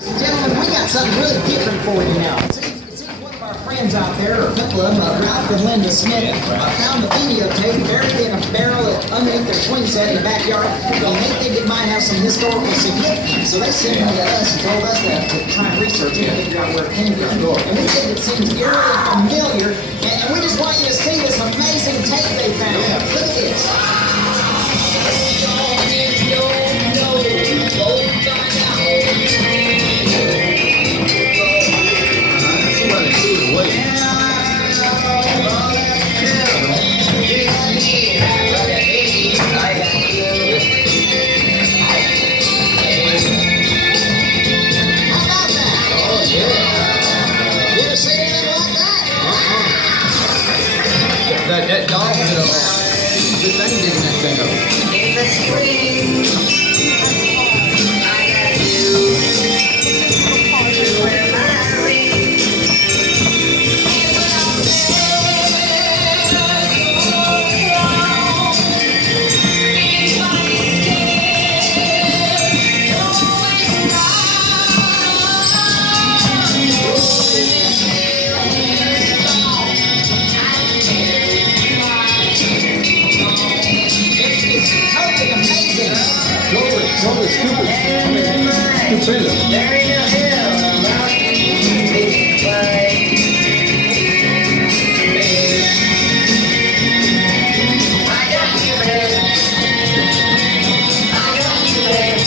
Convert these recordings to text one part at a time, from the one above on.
Gentlemen, we got something really different for you now. It seems one of our friends out there, or a couple of them, Ralph and Linda Smith, found the videotape buried in a barrel underneath their swing set in the backyard. And they think it might have some historical significance. So they sent it to us and told us to try and research it and figure out where it came from. And we think it seems eerily familiar. And we just want you to see this amazing tape they found. Look at this. That dog did a good thing digging that thing up. In the spring, I got you to wear my ring. Totally stupid. Stupendous. There ain't no hill around big fight. I got you, babe. I got you, babe.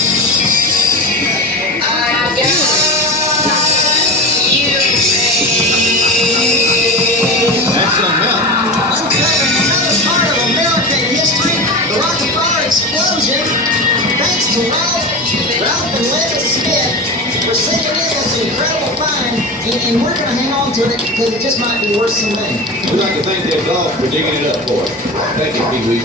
I got you, babe. That's something else. Uncovering another part of American history, the Rockefeller explosion. Thanks to Ralph and Linda Smith for sending in this incredible find, and we're going to hang on to it because it just might be worth some money. We'd like to thank that dog for digging it up for us. Thank you, Pee Wee.